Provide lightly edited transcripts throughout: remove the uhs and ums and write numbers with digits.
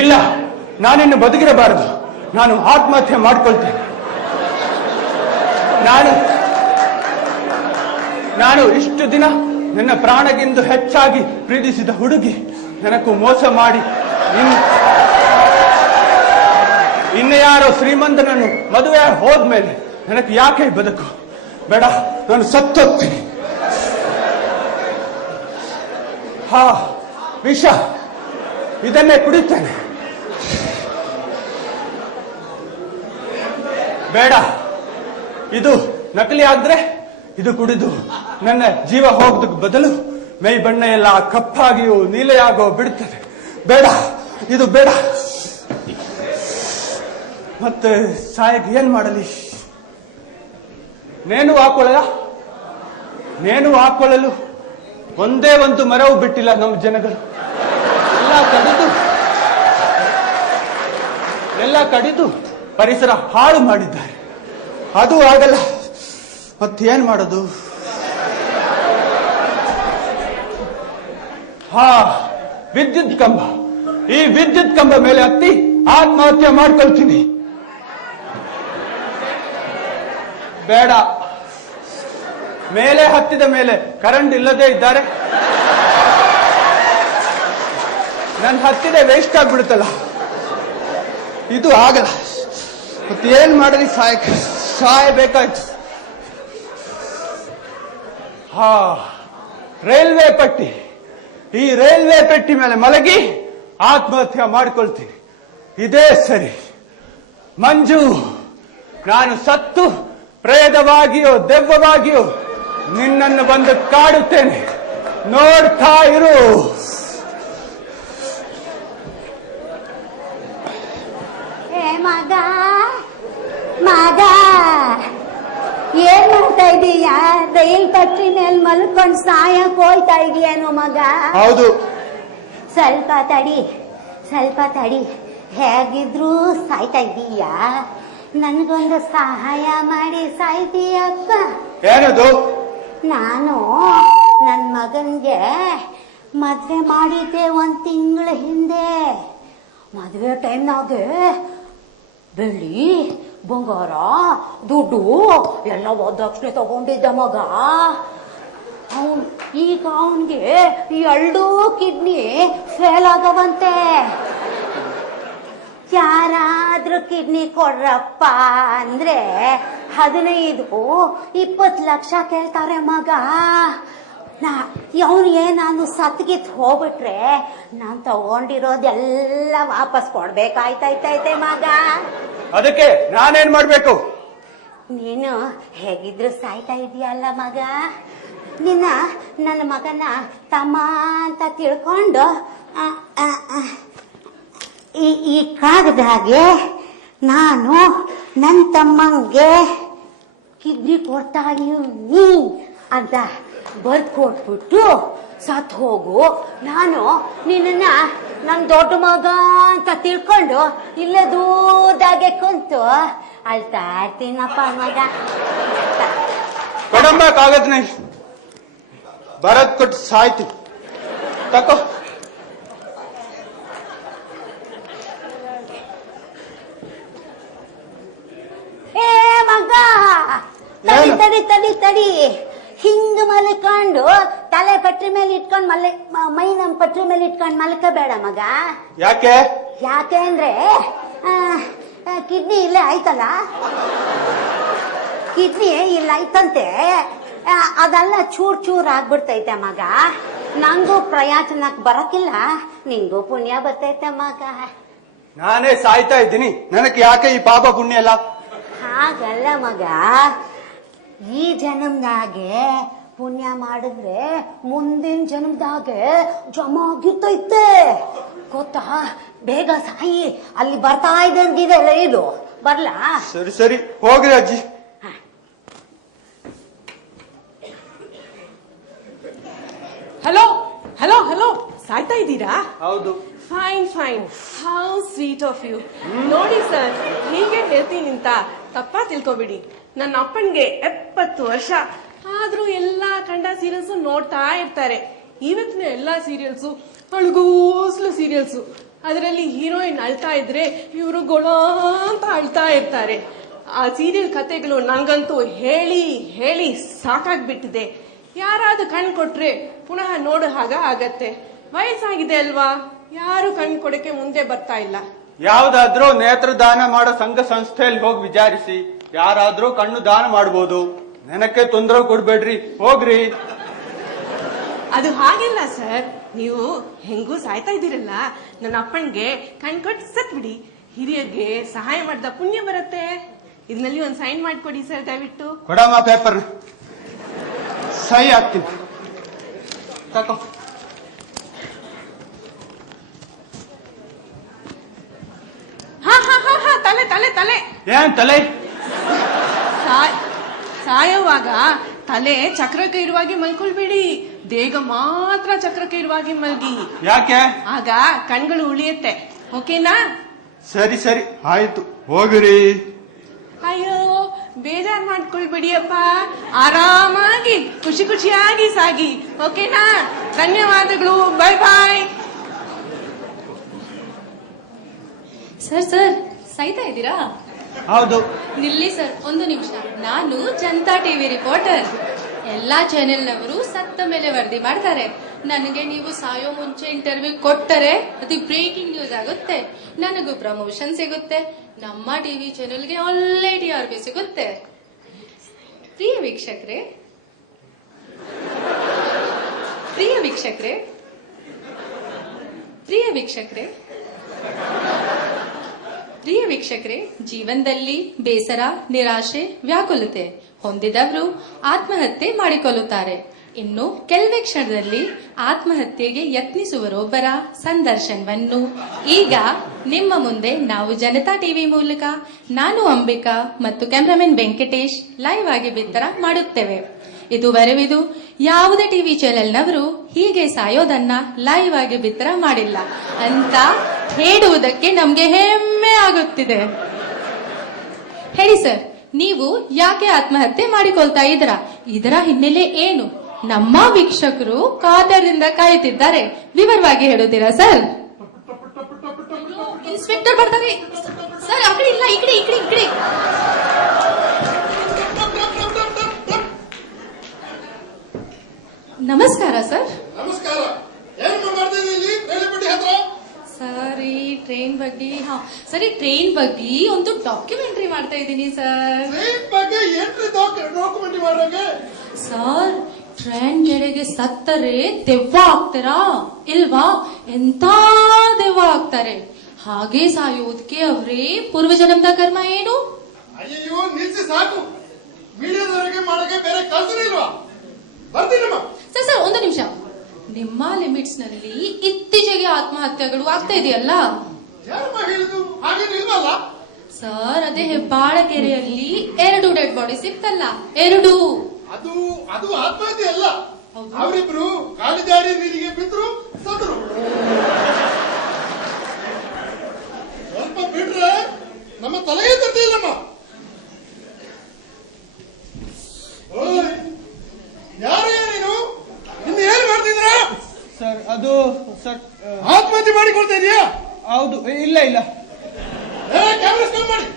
ಇಲ್ಲ, ನಾನಿನ್ನು ಬದುಕಿರಬಾರದು. ನಾನು ಆತ್ಮಹತ್ಯೆ ಮಾಡಿಕೊಳ್ತೇನೆ. ನಾನು ಇಷ್ಟು ದಿನ ನನ್ನ ಪ್ರಾಣಕ್ಕಿಂತ ಹೆಚ್ಚಾಗಿ ಪ್ರೀತಿಸಿದ ಹುಡುಗಿ ನನಗೂ ಮೋಸ ಮಾಡಿ ಇನ್ನು ಯಾರೋ ಶ್ರೀಮಂತನನ್ನು ಮದುವೆ ಹೋದ್ಮೇಲೆ ನನಗೆ ಯಾಕೆ ಬದುಕು? ಬೇಡ, ನಾನು ಸತ್ತೋಗ್ತೀನಿ. ವಿಷ ಇದನ್ನೇ ಕುಡಿತೇನೆ. ಬೇಡ, ಇದು ನಕಲಿ ಆದ್ರೆ ಇದು ಕುಡಿದು ನನ್ನ ಜೀವ ಹೋಗೋದಕ್ಕೆ ಬದಲು ಮೈ ಬಣ್ಣ ಎಲ್ಲ ಕಪ್ಪಾಗಿಯೋ ನೀಲೆಯಾಗೋ ಬಿಡುತ್ತದೆ. ಬೇಡ, ಇದು ಬೇಡ. ಮತ್ತೆ ಸಾಯಕ್ಕೆ ಏನ್ ಮಾಡಲಿ? ನೇಣು ಹಾಕೊಳ್ಳಲು ಒಂದೇ ಒಂದು ಮರವು ಬಿಟ್ಟಿಲ್ಲ ನಮ್ಮ ಜನಗಳು. ಎಲ್ಲ ಕಡಿದು ಪರಿಸರ ಹಾಳು ಮಾಡಿದ್ದಾರೆ. ಅದು ಆಗಲ್ಲ, ಮತ್ತೇನ್ ಮಾಡೋದು? ವಿದ್ಯುತ್ ಕಂಬ. ಈ ವಿದ್ಯುತ್ ಕಂಬ ಮೇಲೆ ಹತ್ತಿ ಆತ್ಮಹತ್ಯೆ ಮಾಡ್ಕೊಳ್ತೀನಿ. ಬೇಡ, ಮೇಲೆ ಹತ್ತಿದ ಮೇಲೆ ಕರೆಂಟ್ ಇಲ್ಲದೆ ಇದ್ದಾರೆ ನನ್ ಹತ್ತಿದೆ ವೇಸ್ಟ್ ಆಗ್ಬಿಡುತ್ತಲ್ಲ. ಇದು ಆಗಲ್ಲ, ಮತ್ತೇನ್ ಮಾಡಲಿ? ಸಾಯಬೇಕಾಯ್ತು. ರೈಲ್ವೆ ಪಟ್ಟಿ. ಈ ರೈಲ್ವೆ ಪಟ್ಟಿ ಮೇಲೆ ಮಲಗಿ ಆತ್ಮಹತ್ಯೆ ಮಾಡಿಕೊಳ್ತೀನಿ. ಇದೇ ಸರಿ. ಮಂಜು, ನಾನು ಸತ್ತು ಪ್ರೇತವಾಗಿಯೋ ದೆವ್ವವಾಗಿಯೋ ನಿನ್ನನ್ನು ಬಂದು ಕಾಡುತ್ತೇನೆ. ನೋಡ್ತಾ ಇರು. ಮಗ, ಏನ್ ಮಾಡ್ತಾ ಇದೀಯ? ರೈಲ್ ಪಟ್ರಿ ಮೇಲೆ ಮಲ್ಕೊಂಡ್ ಸಾಯಕ್ ಹೋಯ್ತಾ ಇದೀಯೇನು ಮಗ? ಹೌದು. ಸ್ವಲ್ಪ ತಡಿ. ಹೇಗಿದ್ರು ಸಾಯ್ತಾ ಇದೀಯ. ನನ್ಗೊಂದು ಸಹಾಯ ಮಾಡಿ ಸಾಯ್ತೀಯಪ್ಪ. ಏನದು? ನಾನು ನನ್ ಮಗನ್ಗೆ ಮದ್ವೆ ಮಾಡಿದ್ದೆ 1 ತಿಂಗಳ ಹಿಂದೆ. ಮದ್ವೆ ಟೈಮ್ನಾಗೆ ಬೆಳ್ಳಿ, ಬಂಗಾರ, ದುಡ್ಡು ಎಲ್ಲ ದಕ್ಷಿಣೆ ತಗೊಂಡಿದ್ದ ಮಗ. ಈಗ ಅವನ್ಗೆ 2 ಕಿಡ್ನಿ ಫೇಲ್ ಆಗವಂತೆ. ಯಾರಾದ್ರೂ ಕಿಡ್ನಿ ಕೊಡ್ರಪ್ಪ ಅಂದ್ರೆ 15-20 ಲಕ್ಷ ಕೇಳ್ತಾರೆ ಮಗ. ಅವನಿಗೆ ನಾನು ಸತ್ಗಿತ್ ಹೋಗ್ಬಿಟ್ರೆ ನಾನ್ ತಗೊಂಡಿರೋದೆಲ್ಲ ವಾಪಸ್ ಕೊಡ್ಬೇಕಾಯ್ತೈತೆ ಮಗ. ಅದಕ್ಕೆ ನಾನೇನ್ ಮಾಡ್ಬೇಕು? ನೀನು ಹೇಗಿದ್ರು ಸಾಯ್ತಾ ಇದೀಯಲ್ಲ ಮಗ. ನನ್ನ ಮಗನ ತಮ್ಮ ಅಂತ ತಿಳ್ಕೊಂಡು ಈ ಕಾಗದಾಗೆ ನಾನು ನನ್ನ ತಮ್ಮಂಗೆ ಕಿಡ್ನಿ ಕೊಡ್ತಾ ಇದೀನಿ ಅಂತ ಬರ್ದ್ ಕೊಟ್ಬಿಟ್ಟು ಸತ್ ಹೋಗು. ನಾನು ನಿನ್ನ ನನ್ ದೊಡ್ಡ ಮಗ ಅಂತ ತಿಳ್ಕೊಂಡು ಇಲ್ಲೇ ದೂರದಾಗೆ ಕುಂತು ಅಳ್ತಾ ಇರ್ತೀನಪ್ಪ ಮಗ. ಕೊಡಂಬಕ್ಕಾಗದ್ನೆ, ಬರದ್ ಕೊಟ್ಟು ಸಾಯ್ತು. ತಕೋ. ಏ ಮಗ, ತಡಿ. ಹಿಂಗ ಮಲ್ಕೊಂಡು ತಲೆ ಪಟ್ರಿ ಮೇಲೆ ಇಟ್ಕೊಂಡ್ ಮೈ ನಮ್ ಪಟ್ರಿ ಮೇಲೆ ಇಟ್ಕೊಂಡ್ ಮಲ್ಕಬೇಡ ಮಗ. ಯಾಕೆ ಅಂದ್ರೆ ಕಿಡ್ನಿ ಇಲ್ಲೇ ಆಯ್ತಲ್ಲ. ಕಿಡ್ನಿ ಇಲ್ಲ ಆಯ್ತಂತೆ. ಅದೆಲ್ಲ ಚೂರ್ ಆಗ್ಬಿಡ್ತೈತೆ ಮಗ. ನಂಗೂ ಪ್ರಯೋಜನಕ್ ಬರಕಿಲ್ಲ, ನಿಂಗೂ ಪುಣ್ಯ ಬರ್ತೈತೆ ಮಗ. ನಾನೇ ಸಾಯ್ತಾ ಇದ್ದೀನಿ, ನನಗೆ ಯಾಕೆ ಈ ಪಾಪ ಪುಣ್ಯ ಎಲ್ಲ? ಹಾಗಲ್ಲ ಮಗ, ಈ ಜನ್ಮದಾಗೆ ಪುಣ್ಯ ಮಾಡಿದ್ರೆ ಮುಂದಿನ ಜನ್ಮದಾಗೆ ಜಮಾ ಆಗಿರ್ತೈತೆ ಗೊತ್ತಾ. ಬೇಗ ಸಾಯಿ, ಅಲ್ಲಿ ಬರ್ತಾ ಇದ್ದಂಗಿದೆಲ್ಲ ಇದು. ಬರ್ಲಾ? ಸರಿ ಹೋಗ್ರಿ ಅಜ್ಜಿ. ಹಲೋ, ಸಾಯ್ತಾ ಇದ್ದೀರಾ? ಹೌದು. Fine. How sweet of you. ನೋಡಿ ಸರ್, ಹೀಗೆ ಹೇಳ್ತೀನಿ ಅಂತ ತಪ್ಪಾ ತಿಳ್ಕೊಬಿಡಿ. ನನ್ನ ಅಪ್ಪನ್ಗೆ 70 ವರ್ಷ ಆದ್ರೂ ಎಲ್ಲಾ ಕಂಡ ಸೀರಿಯಲ್ಸ್ ನೋಡ್ತಾ ಇರ್ತಾರೆ. ಇವತ್ತಿನ ಎಲ್ಲಾ ಸೀರಿಯಲ್ಸು ಅಳುಗೋಸ್ಲು ಸೀರಿಯಲ್ಸು. ಅದರಲ್ಲಿ ಹೀರೋಯಿನ್ ಅಳ್ತಾ ಇದ್ರೆ ಇವರು ಗೊಳ ಅಂತ ಅಳ್ತಾ ಇರ್ತಾರೆ. ಆ ಸೀರಿಯಲ್ ಕತೆಗಳು ನಂಗಂತೂ ಹೇಳಿ ಹೇಳಿ ಸಾಕಾಗ್ಬಿಟ್ಟಿದೆ. ಯಾರಾದ್ರೂ ಕಣ್ ಕೊಟ್ರೆ ಪುನಃ ನೋಡು ಹಾಗ ಆಗತ್ತೆ. ವಯಸ್ಸಾಗಿದೆ ಅಲ್ವಾ, ಯಾರು ಕಣ್ ಕೊಡಕ್ಕೆ ಮುಂದೆ ಬರ್ತಾ ಇಲ್ಲ. ಯಾವ್ದಾದ್ರೂ ನೇತ್ರದಾನ ಮಾಡೋ ಸಂಘ ಸಂಸ್ಥೆಯಲ್ಲಿ ಹೋಗಿ ವಿಚಾರಿಸಿ, ಯಾರಾದ್ರೂ ಕಣ್ಣು ದಾನ ಮಾಡ್ಬೋದು. ನನಕ್ಕೆ ತೊಂದರೆ ಕೊಡ್ಬೇಡ್ರಿ, ಹೋಗ್ರಿ. ಅದು ಹಾಗಿಲ್ಲ ಸರ್, ನೀವು ಹೆಂಗೂ ಸಾಯ್ತಾ ಇದ್ದೀರಲ್ಲ, ನನ್ನ ಅಪ್ಪನ್ಗೆ ಕಣ್ ಕೊಟ್ಟು ಸತ್ ಬಿಡಿ. ಹಿರಿಯರಿಗೆ ಸಹಾಯ ಮಾಡಿದ ಪುಣ್ಯ ಬರುತ್ತೆ. ಇದರಲ್ಲಿ ಒಂದು ಸೈನ್ ಮಾಡ್ಕೊಡಿ ಸರ್, ದಯವಿಟ್ಟು. ಕೊಡಮ್ಮ ಪೇಪರ್, ಸಹಿ ಹಾಕ್ತೀನಿ. ತಕೋ. ಹಾ ತಲೆ ತಲೆ ತಲೆ. ಏನ್ ತಲೆ? ಸಾಯೋವಾಗ ತಲೆ ಚಕ್ರಕ್ಕೆ ಇರುವಾಗಿ ಮಲ್ಕೊಳ್ಬೇಡಿ, ದೇಹ ಮಾತ್ರ ಚಕ್ರಕ್ಕೆ ಇರುವಾಗಿ ಮಲ್ಗಿ. ಯಾಕೆ? ಆಗ ಕಣ್ಗಳು ಉಳಿಯುತ್ತೆ. ಓಕೆನಾ? ಸರಿ ಸರಿ ಆಯ್ತು, ಹೋಗ್ರಿ. ಅಯ್ಯೋ ಬೇಜಾರ್ ಮಾಡ್ಕೊಳ್ಬೇಡಿಯಪ್ಪ, ಆರಾಮಾಗಿ ಖುಷಿ ಖುಷಿಯಾಗಿ ಸಾಗಿ. ಓಕೆನಾ? ಧನ್ಯವಾದಗಳು, ಬಾಯ್ ಬಾಯ್. ಸರ್ ಸಾಯ್ತಾ ಇದ್ದೀರಾ? ಹೌದು. ನಿಲ್ಲಿ ಸರ್, ಒಂದು ನಿಮಿಷ. ನಾನು ಜನತಾ ಟಿವಿ ರಿಪೋರ್ಟರ್. ಎಲ್ಲಾ ಚಾನೆಲ್ನವರು ಸತ್ತ ಮೇಲೆ ವರದಿ ಮಾಡ್ತಾರೆ. ನನಗೆ ನೀವು ಸಾಯೋ ಮುಂಚೆ ಇಂಟರ್ವ್ಯೂ ಕೊಟ್ಟರೆ ಅದು ಬ್ರೇಕಿಂಗ್ ನ್ಯೂಸ್ ಆಗುತ್ತೆ, ನನಗೂ ಪ್ರಮೋಷನ್ ಸಿಗುತ್ತೆ, ನಮ್ಮ ಟಿವಿ ಚಾನೆಲ್ಗೆ ಒಳ್ಳೆ TRP ಸಿಗುತ್ತೆ. ಪ್ರಿಯ ವೀಕ್ಷಕರೇ, ಪ್ರಿಯ ವೀಕ್ಷಕರೇ, ಪ್ರಿಯ ವೀಕ್ಷಕರೇ, ಪ್ರಿಯ ವೀಕ್ಷಕರೇ, ಜೀವನದಲ್ಲಿ ಬೇಸರ, ನಿರಾಶೆ, ವ್ಯಾಕುಲತೆ ಹೊಂದಿದವರು ಆತ್ಮಹತ್ಯೆ ಮಾಡಿಕೊಳ್ಳುತ್ತಾರೆ. ಇನ್ನು ಕೆಲವೇ ಕ್ಷಣದಲ್ಲಿ ಆತ್ಮಹತ್ಯೆಗೆ ಯತ್ನಿಸುವರೊಬ್ಬರ ಸಂದರ್ಶನವನ್ನು ಈಗ ನಿಮ್ಮ ಮುಂದೆ ನಾವು ಜನತಾ ಟಿವಿ ಮೂಲಕ ನಾನು ಅಂಬಿಕಾ ಮತ್ತು ಕ್ಯಾಮ್ರಾಮನ್ ವೆಂಕಟೇಶ್ ಲೈವ್ ಆಗಿ ಬಿತ್ತರ ಮಾಡುತ್ತೇವೆ. ಇದುವರೆವಿದು ಯಾವುದೇ ಟಿವಿ ಚಾನೆಲ್ನವರು ಹೀಗೆ ಸಾಯೋದನ್ನ ಲೈವ್ ಆಗಿ ಬಿತ್ತರ ಮಾಡಿಲ್ಲ ಅಂತ ಹೇಳುವುದಕ್ಕೆ ನಮ್ಗೆ ಹೆಮ್ಮೆ ಆಗುತ್ತಿದೆ. ಹೇಳಿ ಸರ್, ನೀವು ಯಾಕೆ ಆತ್ಮಹತ್ಯೆ ಮಾಡಿಕೊಳ್ತಾ ಇದ್ದೀರಾ? ಇದರ ಹಿನ್ನೆಲೆ ಏನು? ನಮ್ಮ ವೀಕ್ಷಕರು ಕಾತರದಿಂದ ಕಾಯುತ್ತಿದ್ದಾರೆ. ವಿವರವಾಗಿ ಹೇಳುತ್ತೀರಾ ಸರ್? ಇನ್ಸ್ಪೆಕ್ಟರ್ ಬರ್ತಾರೆ ಸರ್. ಆ ಕಡೆ ಇಲ್ಲ, ಈ ಕಡೆ, ಈ ಕಡೆ, ಈ ಕಡೆ. ನಮಸ್ಕಾರ ಸರ್. ನಮಸ್ಕಾರ. ಏನು ಮಾಡ್ತಿದ್ದೀರಿ ಇಲ್ಲಿ ರೇಲುಪಟ್ಟಿ ಹತ್ರ? ಸರಿ, ಟ್ರೈನ್ ಬಗ್ಗೆ. ಸರಿ, ಟ್ರೈನ್ ಬಗ್ಗೆ ಒಂದು ಡಾಕ್ಯುಮೆಂಟ್ರಿ ಮಾಡ್ತಾ ಇದ್ದೀನಿ ಸರ್. ಟ್ರೈನ್ ಬಗ್ಗೆ ಏನ್ರಿ ಡಾಕ್ಯುಮೆಂಟ್ರಿ ಮಾಡೋಕೆ? ಸರ್, ಟ್ರೈನ್ ಕೆಳಗೆ ಸತ್ತರೆ ದೆವ್ವ ಆಗ್ತಾರಾ ಇಲ್ವಾ? ಎಂತ ದೆವ್ವ ಆಗ್ತಾರೆ. ಹಾಗೆ ಸಾಯೋದಕ್ಕೆ ಅವರೇ ಪೂರ್ವಜನ್ಮದ ಕರ್ಮ ಏನು? ಅಯ್ಯೋ ನಿಲ್ಸಿ ಸಾಕು. ಮೀಡಿಯಾದವರಿಗೆ ಮಾಡೋಕೆ ಬೇರೆ ಕೆಲಸ ಇಲ್ವಾ? ಬರ್ತೀನಮ್ಮ. ಸರ್ ಒಂದು ನಿಮಿಷ. ನಿಮ್ಮ ಲಿಮಿಟ್ಸ್ ನಲ್ಲಿ ಇತ್ತೀಚೆಗೆ ಆತ್ಮಹತ್ಯೆಗಳು ಆಗ್ತಾ ಇದೆಯಲ್ಲ? ಯಾರಮ್ಮ ಹೇಳಿದ್ದು? ಹಾಗೇನಿಲ್ವಲ್ಲ ಸರ್, ಅದೇ ಹೆಬ್ಬಾಳ ಕೆರೆಯಲ್ಲಿ 2 ಡೆಡ್ ಬಾಡಿ ಸಿಕ್ತಲ್ಲ, 2. ಅದು ಆತ್ಮಹತ್ಯೆ ಅಲ್ಲ. ಅವರಿಬ್ರು ಕಾಲಿದಾರಿ ನೀರಿಗೆ ಬಿದ್ರು, ಸತ್ರು. ಸ್ವಲ್ಪ ಬಿಟ್ರೆ ನಮ್ಮ ತಲೆಗೆ ತಟ್ಟಿಲ್ಲಮ್ಮ. ಯಾರು ನೀನು? ಇನ್ನು ಏನ್ ಮಾಡ್ತಿದ್ರ? ಸರ್, ಅದು ಸರ್ ಆತ್ಮಹತ್ಯೆ ಮಾಡಿಕೊಳ್ತಾ ಇದೀಯಾ? ಹೌದು. ಇಲ್ಲ ಇಲ್ಲ, ಕ್ಯಾಮ್ರಾ ಸ್ಟಾಪ್ ಮಾಡಿ.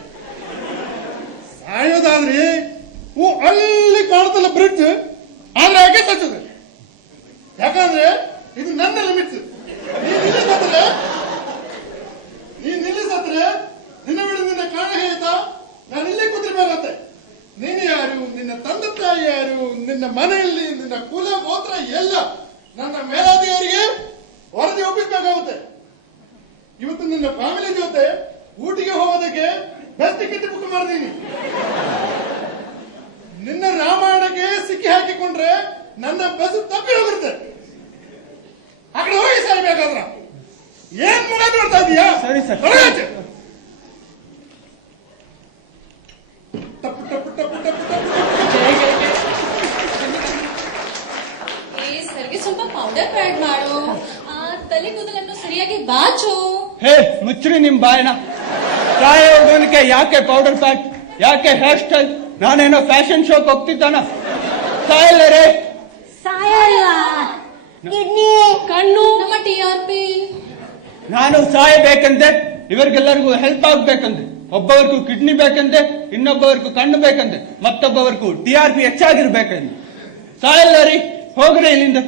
ಸಾಯೋದಾದ್ರಿ ಅಲ್ಲಿ ಕಾಣ್ತಲ್ಲ ಬ್ರಿಡ್ಜ್, ಆದ್ರೆ ಯಾಕೆ ತಚ್ಚದೆ? ಯಾಕಂದ್ರೆ ಇದು ನನ್ನ ಲಿಮಿಟ್ಸ್. ನೀನ್ ನಿಲ್ಲಿಸತ್ರೆ ನಿನ್ನ ಬಿಡ ನಿನ್ನ ಕಾಣ ಹೇಳ್ತಾ ನಾನು ಇಲ್ಲೇ ಕೂತಿರ್ಬೇಕಾಗತ್ತೆ. ನೀನು ಯಾರು, ನಿನ್ನ ತಂದೆ ತಾಯಿ ಯಾರು, ನಿನ್ನ ಮನೆಯಲ್ಲಿ ನಿನ್ನ ಕುಲ ಗೋತ್ರ ಎಲ್ಲ ನನ್ನ ಮೇಲಾಧಿಕಾರಿಗೆ ವರದಿ ಒಪ್ಪಿಸಬೇಕಾಗುತ್ತೆ. ಇವತ್ತು ನಿನ್ನ ಫ್ಯಾಮಿಲಿ ಜೊತೆ ಊಟಿಗೆ ಹೋಗೋದಕ್ಕೆ ಬಸ್ ಟಿಕೆಟ್ ಬುಕ್ ಮಾಡಿದೀನಿ. ನಿನ್ನ ರಾಮಾಯಣಕ್ಕೆ ಸಿಕ್ಕಿ ಹಾಕಿಕೊಂಡ್ರೆ ನನ್ನ ಬಸ್ ತಪ್ಪಿ ಹೋಗಿರುತ್ತೆ. ಆ ಕಡೆ ಹೋಗಿ ಸಾಯ್ಬೇಕಾದ್ರ ಏನ್ ಮಗ ನೋಡ್ತಾ ಇದೀಯಾ? ಸರಿ ಸರ್. ಟಪ್ಪು ಟಪ್ಪು ಟಪ್ಪು ಟಪ್ಪು ಟಪ್ಪು. ಸರ್ಗೆ ಸ್ವಲ್ಪ ಪೌಡರ್ ಆಡ್ ಮಾಡು, ತಲೆ ಕೂದಲನ್ನು ಸರಿಯಾಗಿ ಬಾಚು. ಹೇ, ಮುಚ್ಚ್ರಿ ನಿಮ್ ಬಾಯಣ. ಸಾಯೋ ಹುಡುಗನಿಗೆ ಯಾಕೆ ಪೌಡರ್ ಪ್ಯಾಕ್, ಯಾಕೆ ಹೇರ್ ಸ್ಟೈಲ್? ನಾನೇನೋ ಫ್ಯಾಷನ್ ಶೋಕ್ ಹೋಗ್ತಿದ್ದಾನ? ಸಾಯಲ್ಲ ರೇ. ಸಾಯಲ್ಲ, ಕಿಡ್ನಿ, ಕಣ್ಣು, ನಮ್ಮ TRP. ನಾನು ಸಾಯಬೇಕಂದ್ರೆ ಇವರಿಗೆಲ್ಲರಿಗೂ ಹೆಲ್ಪ್ ಆಗ್ಬೇಕಂದ್ರೆ, ಒಬ್ಬವರಿಗೂ ಕಿಡ್ನಿ ಬೇಕಂದ್ರೆ, ಇನ್ನೊಬ್ಬವರಿಗೂ ಕಣ್ಣು ಬೇಕಂದ್ರೆ, ಮತ್ತೊಬ್ಬವರಿಗೂ TRP ಹೆಚ್ಚಾಗಿರ್ಬೇಕಂದ್ರೆ. ಸಾಯಲ್ಲ ರೀ, ಹೋಗ್ರಿ ಇಲ್ಲಿಂದ.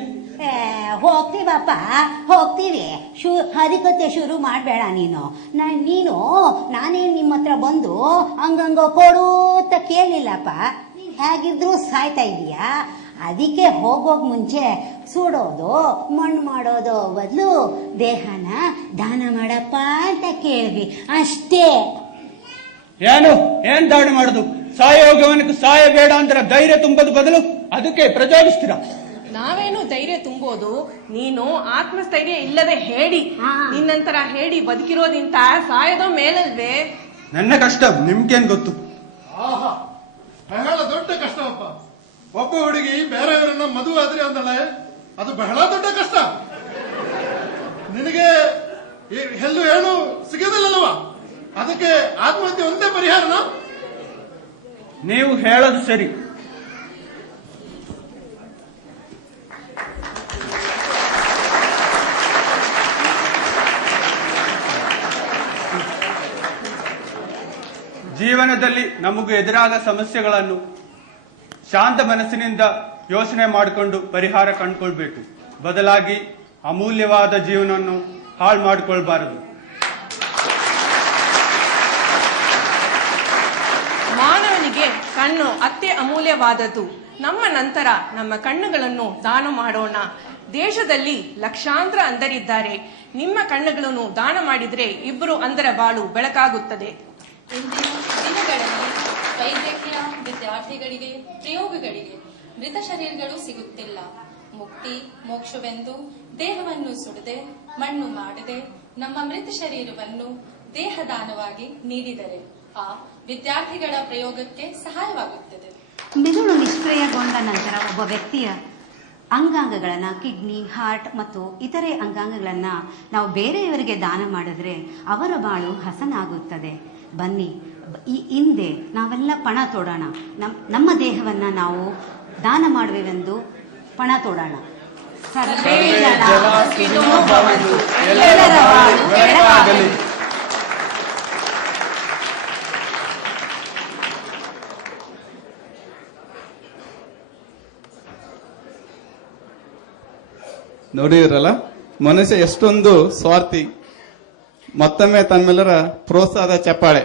ಹೋಗ್ತೀವಪ್ಪ, ಹೋಗ್ತೀವಿ. ಹರಿಕತೆ ಶುರು ಮಾಡಬೇಡ ನೀನು. ನಾನೇನು ನಿಮ್ಮ ಹತ್ರ ಬಂದು ಹಂಗಂಗ ಕೊಡೂತ ಕೇಳಿಲ್ಲಪ್ಪ. ನೀನ್ ಹೇಗಿದ್ರು ಸಾಯ್ತಾ ಇದೀಯಾ. ಅದಕ್ಕೆ ಹೋಗೋಕ್ ಮುಂಚೆ ಸುಡೋದು ಮಣ್ಣು ಮಾಡೋದು ಬದಲು ದೇಹನ ದಾನ ಮಾಡಪ್ಪ ಅಂತ ಕೇಳಿದ್ವಿ ಅಷ್ಟೇ. ಏನ್ ದಾನ ಮಾಡುದು? ಸಾಯೋಗವನಿಗೆ ಸಾಯಬೇಡ ಅಂದ್ರೆ ಧೈರ್ಯ ತುಂಬೋದು ಬದಲು ಅದಕ್ಕೆ ಪ್ರಚೋದಿಸ್ತೀರ. ನಾವೇನು ಧೈರ್ಯ ತುಂಬೋದು, ನೀನು ಆತ್ಮಸ್ಥೈರ್ಯ ಇಲ್ಲದೆ ಹೇಳಿ ನಿನ್ನಂತರ ಹೇಳಿ ಬದುಕಿರೋದಿಂತ ಸಾಯೋದೋ ಮೇಲಲ್ವೇ. ನನ್ನ ಕಷ್ಟ ನಿಮ್ಗೇನ್ ಗೊತ್ತು? ಆಹಾ, ಬಹಳ ದೊಡ್ಡ ಕಷ್ಟವಪ್ಪ. ಒಬ್ಬ ಹುಡುಗಿ ಬೇರೆಯವರನ್ನ ಮದುವೆ ಆದ್ರೆ ಅಂದಳೆ, ಅದು ಬಹಳ ದೊಡ್ಡ ಕಷ್ಟ. ನಿನಗೆ ಎಲ್ಲೂ ಏನು ಸಿಗೋದಿಲ್ಲಲ್ವ? ಅದಕ್ಕೆ ಆತ್ಮಹತ್ಯೆ ಒಂದೇ ಪರಿಹಾರನ? ನೀವು ಹೇಳೋದು ಸರಿ. ಜೀವನದಲ್ಲಿ ನಮಗೂ ಎದುರಾದ ಸಮಸ್ಯೆಗಳನ್ನು ಶಾಂತ ಮನಸ್ಸಿನಿಂದ ಯೋಚನೆ ಮಾಡಿಕೊಂಡು ಪರಿಹಾರ ಕಂಡುಕೊಳ್ಬೇಕು. ಬದಲಾಗಿ ಅಮೂಲ್ಯವಾದ ಜೀವನವನ್ನು ಹಾಳು ಮಾಡಿಕೊಳ್ಬಾರದು. ಮಾನವನಿಗೆ ಕಣ್ಣು ಅತ್ಯಮೂಲ್ಯವಾದದ್ದು. ನಮ್ಮ ನಂತರ ನಮ್ಮ ಕಣ್ಣುಗಳನ್ನು ದಾನ ಮಾಡೋಣ. ದೇಶದಲ್ಲಿ ಲಕ್ಷಾಂತರ ಅಂಧರಿದ್ದಾರೆ. ನಿಮ್ಮ ಕಣ್ಣುಗಳನ್ನು ದಾನ ಮಾಡಿದ್ರೆ ಇಬ್ಬರು ಅಂಧರ ಬಾಳು ಬೆಳಕಾಗುತ್ತದೆ. ಇಂದಿನ ದಿನಗಳಲ್ಲಿ ವೈದ್ಯಕೀಯ ವಿದ್ಯಾರ್ಥಿಗಳಿಗೆ ಪ್ರಯೋಗಗಳಿಗೆ ಮೃತ ಶರೀರಗಳು ಸಿಗುತ್ತಿಲ್ಲ. ಮುಕ್ತಿ ಮೋಕ್ಷವೆಂದು ದೇಹವನ್ನು ಸುಡದೆ ಮಣ್ಣು ಮಾಡದೆ ನಮ್ಮ ಮೃತ ಶರೀರವನ್ನು ದೇಹದಾನವಾಗಿ ನೀಡಿದರೆ ಆ ವಿದ್ಯಾರ್ಥಿಗಳ ಪ್ರಯೋಗಕ್ಕೆ ಸಹಾಯವಾಗುತ್ತದೆ. ಮೆದುಳು ನಿಷ್ಕ್ರಿಯಗೊಂಡ ನಂತರ ಒಬ್ಬ ವ್ಯಕ್ತಿಯ ಅಂಗಾಂಗಗಳನ್ನ, ಕಿಡ್ನಿ, ಹಾರ್ಟ್ ಮತ್ತು ಇತರೆ ಅಂಗಾಂಗಗಳನ್ನ ನಾವು ಬೇರೆಯವರಿಗೆ ದಾನ ಮಾಡಿದ್ರೆ ಅವರ ಬಾಳು ಹಸನಾಗುತ್ತದೆ. ಬನ್ನಿ, ಈ ಹಿಂದೆ ನಾವೆಲ್ಲ ಪಣ ತೊಡೋಣ. ನಮ್ಮ ದೇಹವನ್ನ ನಾವು ದಾನ ಮಾಡುವೆವೆಂದು ಪಣ ತೊಡೋಣ. ಸರ್ವೇ ಜನ ಸುಖಿನೋ ಭವಂತು. ಎಲ್ಲರ ಬಾಳು ಬೆಳಗಾಗಲಿ. ನೋಡಿರಲ್ಲ, ಮನುಷ್ಯ ಎಷ್ಟೊಂದು ಸ್ವಾರ್ಥಿ. ಮತ್ತೊಮ್ಮೆ ತಮ್ಮೆಲ್ಲರ ಪ್ರೋತ್ಸಾಹದ ಚಪ್ಪಾಳೆ.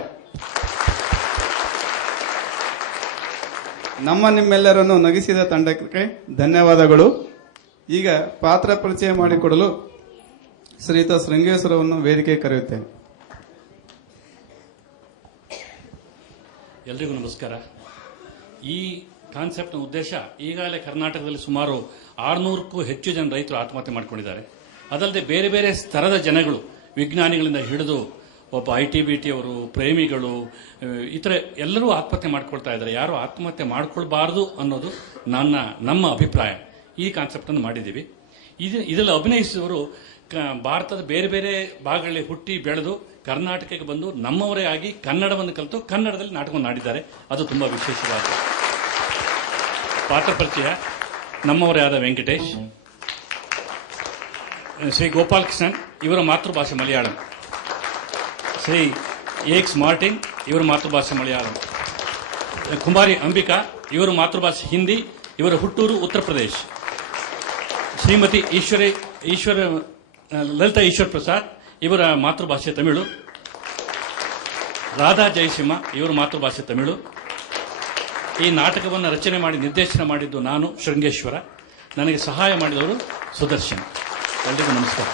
ನಿಮ್ಮೆಲ್ಲರನ್ನು ನಗಿಸಿದ ತಂಡಕ್ಕೆ ಧನ್ಯವಾದಗಳು. ಈಗ ಪಾತ್ರ ಪರಿಚಯ ಮಾಡಿಕೊಡಲು ಶ್ರೀಯುತ ಶೃಂಗೇಶ್ವರವನ್ನು ವೇದಿಕೆ ಕರೆಯುತ್ತೇನೆ. ಎಲ್ರಿಗೂ ನಮಸ್ಕಾರ. ಈ ಕಾನ್ಸೆಪ್ಟ್ನ ಉದ್ದೇಶ, ಈಗಾಗಲೇ ಕರ್ನಾಟಕದಲ್ಲಿ ಸುಮಾರು 600ಕ್ಕೂ ಹೆಚ್ಚು ಜನ ರೈತರು ಆತ್ಮಹತ್ಯೆ ಮಾಡಿಕೊಂಡಿದ್ದಾರೆ. ಅದಲ್ಲದೆ ಬೇರೆ ಬೇರೆ ಸ್ತರದ ಜನಗಳು, ವಿಜ್ಞಾನಿಗಳಿಂದ ಹಿಡಿದು ಒಬ್ಬ ITBT ಅವರು, ಪ್ರೇಮಿಗಳು, ಇತರ ಎಲ್ಲರೂ ಆತ್ಮಹತ್ಯೆ ಮಾಡ್ಕೊಳ್ತಾ ಇದ್ದಾರೆ. ಯಾರು ಆತ್ಮಹತ್ಯೆ ಮಾಡ್ಕೊಳ್ಬಾರದು ಅನ್ನೋದು ನಮ್ಮ ಅಭಿಪ್ರಾಯ. ಈ ಕಾನ್ಸೆಪ್ಟ್ ಅನ್ನು ಮಾಡಿದ್ದೀವಿ. ಇದರಲ್ಲಿ ಅಭಿನಯಿಸಿದವರು ಭಾರತದ ಬೇರೆ ಬೇರೆ ಭಾಗಗಳಲ್ಲಿ ಹುಟ್ಟಿ ಬೆಳೆದು ಕರ್ನಾಟಕಕ್ಕೆ ಬಂದು ನಮ್ಮವರೇ ಆಗಿ ಕನ್ನಡವನ್ನು ಕಲಿತು ಕನ್ನಡದಲ್ಲಿ ನಾಟಕವನ್ನು ಆಡಿದ್ದಾರೆ. ಅದು ತುಂಬಾ ವಿಶೇಷವಾದ ಪಾತ್ರ ಪರಿಚಯ. ನಮ್ಮವರೇ ಆದ ವೆಂಕಟೇಶ್, ಶ್ರೀ ಗೋಪಾಲಕೃಷ್ಣನ್, ಇವರ ಮಾತೃಭಾಷೆ ಮಲಯಾಳಂ. ಶ್ರೀ ಎಕ್ಸ್ ಮಾರ್ಟಿನ್, ಇವರ ಮಾತೃಭಾಷೆ ಮಲಯಾಳಂ. ಕುಮಾರಿ ಅಂಬಿಕಾ, ಇವರ ಮಾತೃಭಾಷೆ ಹಿಂದಿ, ಇವರ ಹುಟ್ಟೂರು ಉತ್ತರ ಪ್ರದೇಶ್. ಶ್ರೀಮತಿ ಲಲಿತಾ ಈಶ್ವರ್ ಪ್ರಸಾದ್, ಇವರ ಮಾತೃಭಾಷೆ ತಮಿಳು. ರಾಧಾ ಜಯಸಿಂಹ, ಇವರ ಮಾತೃಭಾಷೆ ತಮಿಳು. ಈ ನಾಟಕವನ್ನು ರಚನೆ ಮಾಡಿ ನಿರ್ದೇಶನ ಮಾಡಿದ್ದು ನಾನು, ಶೃಂಗೇಶ್ವರ. ನನಗೆ ಸಹಾಯ ಮಾಡಿದವರು ಸುದರ್ಶನ್. ಎಲ್ಲರಿಗೂ ನಮಸ್ಕಾರ.